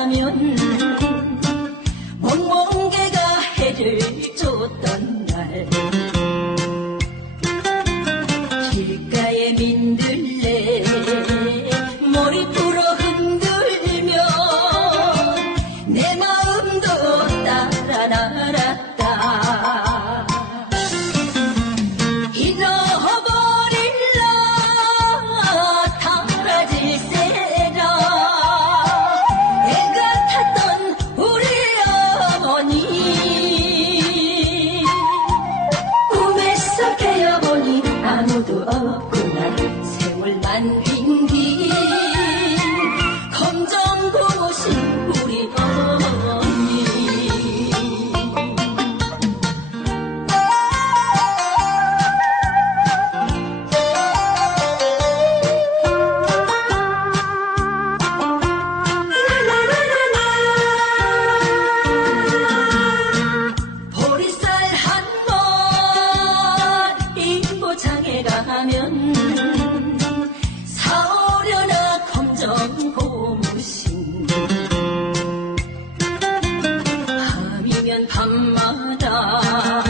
I'm your I know to oh. up. مولاه